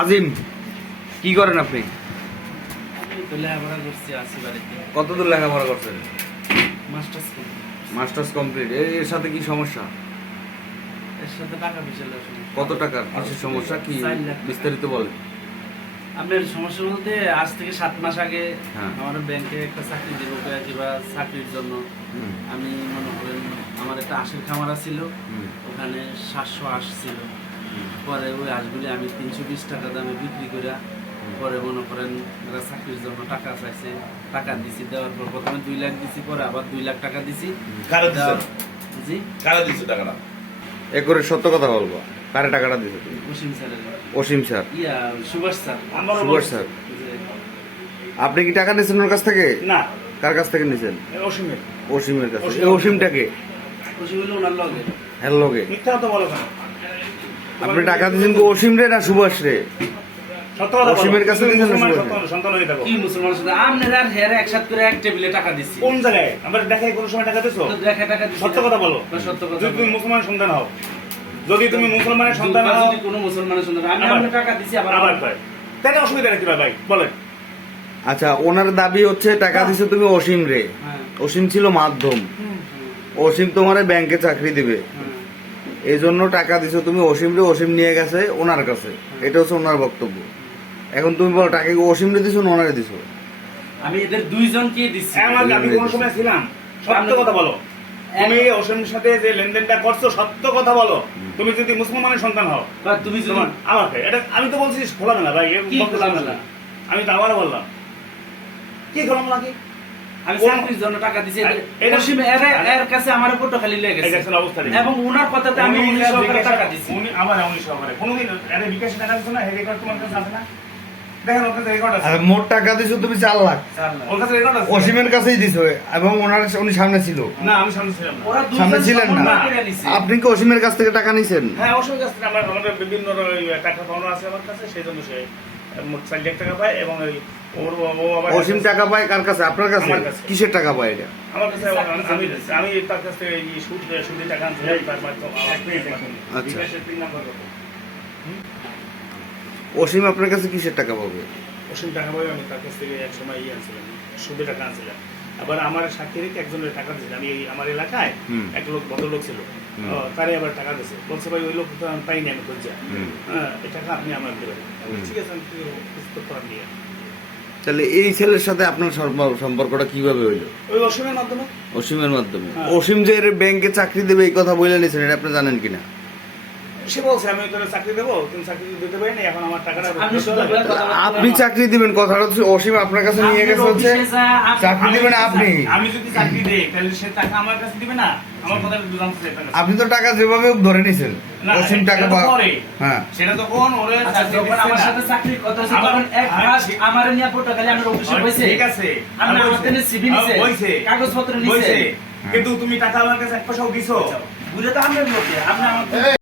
আজিম, কি করেন আপনি? কত দূর লেখাপড়া করছেন? Masters complete. এর সাথে কি সমস্যা? কত টাকার কিসের সমস্যা, কি বিস্তারিত বলেন। আপনার সমস্যা বলতে আজ থেকে 7 মাস আগে আমার ব্যাংকে একটা চাকরি দিব কিংবা চাকরির জন্য আমি মনে করেন আমার একটা আঁশের খামারা ছিল, ওখানে 700 আঁশ ছিল। পরে ওই আঁশগুলি আমি 320 টাকা দামে বিক্রি করে পরে মনে করেন এরা চাকরির জন্য টাকা চাইছে, টাকা দিছি। দেওয়ার পর প্রথমে 2 লাখ দিছি, পরে আবার 2 লাখ টাকা দিছি। জি, কারা দিছো টাকাটা? এ করে সত্য কথা বলবো, কারে টাকাটা দিছো তুমি? Asim sir. Asim sir? Subhash sir. Subhash sir. আপনি কি টাকা নিয়েছেন ওর কাছ থেকে? না। কার কাছ থেকে নিয়েছেন? অসীমের। অসীমের কাছে। এই অসীমটাকে অসীম হলো ওনার লগে। এর লগে মিথ্যা কথা বলো কেন? আপনি টাকা দিয়েছেন কি অসীম রে না সুভাষ রে? সত্য কথা বলো। অসীমের কাছে দিয়েছেন না সুভাষ? সন্তান হয়ে থাকো। কি মুসলমান সাথে আমনের আর হেরে একসাথে করে এক টেবিলে টাকা দিছি। কোন জায়গায়? আমরা দেখাই কোন সময় টাকা দিছো? তো দেখে টাকা দিছি। সত্য কথা বলো। সত্য কথা। যদি তুমি মুসলমান সন্তান হও, যদি তুমি মুসলমানের সন্তান হও, যদি কোনো মুসলমানের সন্তান আমি আপনার টাকা দিছি আবার কয় তাহলে অসুবিধা নাকি ভাই বলেন? আচ্ছা, ওনার দাবি হচ্ছে টাকা দিছো তুমি অসীম রে। অসীম ছিল মাধ্যম, অসীম তোমার ব্যাংকে চাকরি দিবে, এই জন্য টাকা দিছো তুমি অসীম রে। অসীম নিয়ে গেছে ওনার কাছে, এটা হচ্ছে ওনার বক্তব্য। এখন তুমি বলো টাকা কি অসীম রে দিছো না ওনারে দিছো? আমি এদের দুইজনকে দিছি। আমি কোন সময় ছিলাম? সত্য কথা বলো। তুমি অসীমের সাথে যে লেনদেনটা করছো সত্য কথা বলো। তুমি যদি মুসলমানের সন্তান হও, তুমি যদি আমাকে এটা আমি তো বলছি খোলামেলা ভাই, আমি তো আবারও বললাম কি খোলামেলা কি? আমি চাকরির জন্য টাকা দিছি। অসীম এর কাছে আমার ফটো খালি লেগে গেছে এবং ওনার কথাতে আমি 1900 টাকা দিছি। উনি আমার 1900 করে কোনদিন এর বিকাশ টাকা দিছো না? এই রেকর্ড তোমার কাছে আছে না? দেখেন ওর কাছে রেকর্ড আছে। আর মোট টাকা দিছো তুমি 4 লাখ। ওর কাছে রেকর্ড আছে। অসীমের কাছেই দিছো এবং উনি সামনে ছিল না? আমি সামনে ছিলাম না। ওরা সামনে দুইজন ছিলেন না? আপনি কি অসীমের কাছ থেকে টাকা নিছেন? হ্যাঁ, অসীমের কাছ থেকে আমাদের বিভিন্ন টাকা পাওনা আছে আমার কাছে, সেই জন্য সে মোট 4 লাখ টাকা পায় এবং ও আবার অসীম টাকা পায় কার কাছে? আপনার কাছে? কিসের টাকা পায় এটা? আমার কাছে। আমি তার কাছ থেকে এই সুদে টাকা আনছি তার মাধ্যমে। আচ্ছা, অসীম আপনার কাছে কিসের টাকা পাবে? অসীম টাকা পাবে আমি তার কাছ থেকে এক সময় আনছিলাম, সুদে টাকা আনছিলাম। আবার আমার সাক্ষী রেখে একজনের টাকা দিয়েছিল। আমি আমার এলাকায় এক লোক ভদ্রলোক ছিল, তারে আবার টাকা দিয়েছে। বলছে ভাই ওই লোক তো আমি পাইনি, আমি খুঁজছি, এই টাকা আপনি আমার দেবেন। ঠিক আছে, আমি করার নিয়ে। তাহলে এই ছেলের সাথে আপনার সম্পর্কটা কিভাবে হইলো? ওই অসীমের মাধ্যমে। অসীমের মাধ্যমে? অসীম যে ব্যাংকে চাকরি দেবে এই কথা বলে নিয়েছেন, এটা আপনি জানেন কিনা? সে বলছে আমি তোর চাকরি দেবো, তুমি চাকরি দিতে পারি না, এখন আমার টাকাটা। আপনি চাকরি দিবেন, কথাটা হচ্ছে অসীম আপনার কাছে নিয়ে গেছে হচ্ছে চাকরি দিবেন আপনি। আমি যদি চাকরি দেই তাহলে সে টাকা আমার কাছে দিবে না? আমার কথা জানতে চাই। আপনি তো টাকা যেভাবে ধরে নিয়েছেন, অসীম টাকা হ্যাঁ, সেটা তখন ওরে আমার সাথে চাকরির কথা হচ্ছে তখন এক মাস আমার নিয়ে ফটো খালি আমার অফিসে হইছে। ঠিক আছে, আমি আমাদের সিভি নিছে, কাগজপত্র নিছে, কিন্তু তুমি টাকা আমার কাছে 1 পয়সাও দিছো? বুঝে তো আমরা লোকে আপনি আমাকে